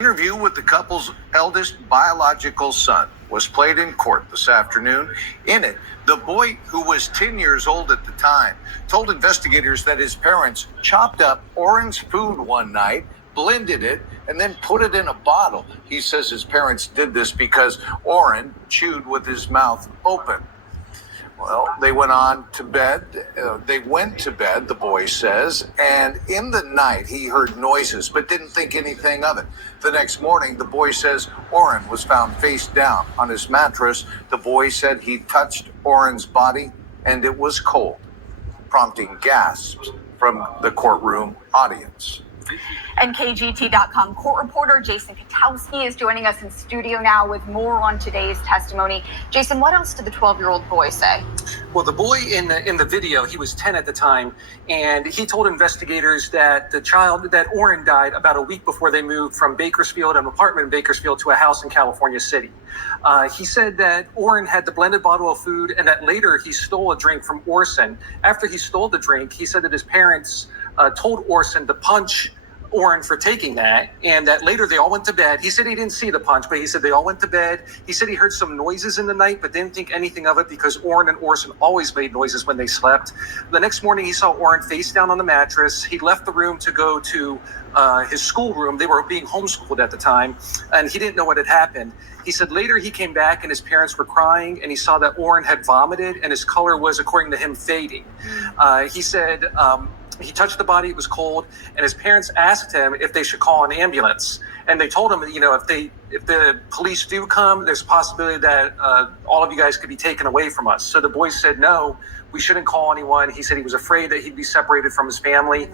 Interview with the couple's eldest biological son was played in court this afternoon. In it, the boy, who was 10 years old at the time, told investigators that his parents chopped up orange food one night, blended it, and then put it in a bottle. He says his parents did this because Oren chewed with his mouth open. Well, they went to bed, the boy says, and in the night he heard noises but didn't think anything of it. The next morning, the boy says Oren was found face down on his mattress. The boy said he touched Oren's body and it was cold, prompting gasps from the courtroom audience. And KGT.com court reporter Jason Katowski is joining us in studio now with more on today's testimony. Jason, what else did the 12-year-old boy say? Well, the boy in the video, he was 10 at the time, and he told investigators that Oren died about a week before they moved from Bakersfield, an apartment in Bakersfield, to a house in California City. He said that Oren had the blended bottle of food and that later he stole a drink from Orson. After he stole the drink, he said that his parents told Orson to punch Oren for taking that, and that later they all went to bed. He said he didn't see the punch, but he said they all went to bed. He said he heard some noises in the night, but didn't think anything of it because Oren and Orson always made noises when they slept. The next morning, he saw Oren face down on the mattress. He left the room to go to his schoolroom. They were being homeschooled at the time, and he didn't know what had happened. He said later he came back and his parents were crying, and he saw that Oren had vomited, and his color was, according to him, fading. He said he touched the body, it was cold, and his parents asked him if they should call an ambulance. And they told him, if the police do come, there's a possibility that all of you guys could be taken away from us. So the boy said, no, we shouldn't call anyone. He said he was afraid that he'd be separated from his family.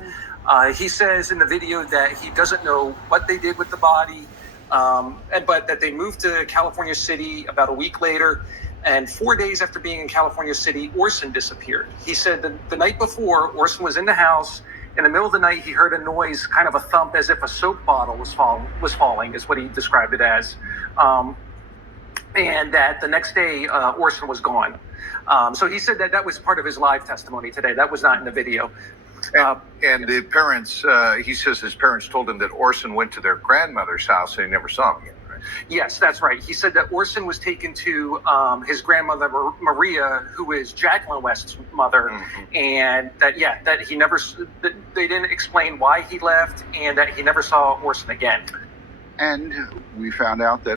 He says in the video that he doesn't know what they did with the body, but that they moved to California City about a week later. And 4 days after being in California City, Orson disappeared. He said that the night before, Orson was in the house. In the middle of the night, he heard a noise, kind of a thump, as if a soap bottle was falling, is what he described it as. And that the next day, Orson was gone. So he said that was part of his live testimony today. That was not in the video. And the parents, he says his parents told him that Orson went to their grandmother's house and he never saw him again. Yes, that's right. He said that Orson was taken to his grandmother, Maria, who is Jacqueline West's mother, and that he never, they didn't explain why he left, and that he never saw Orson again. And we found out that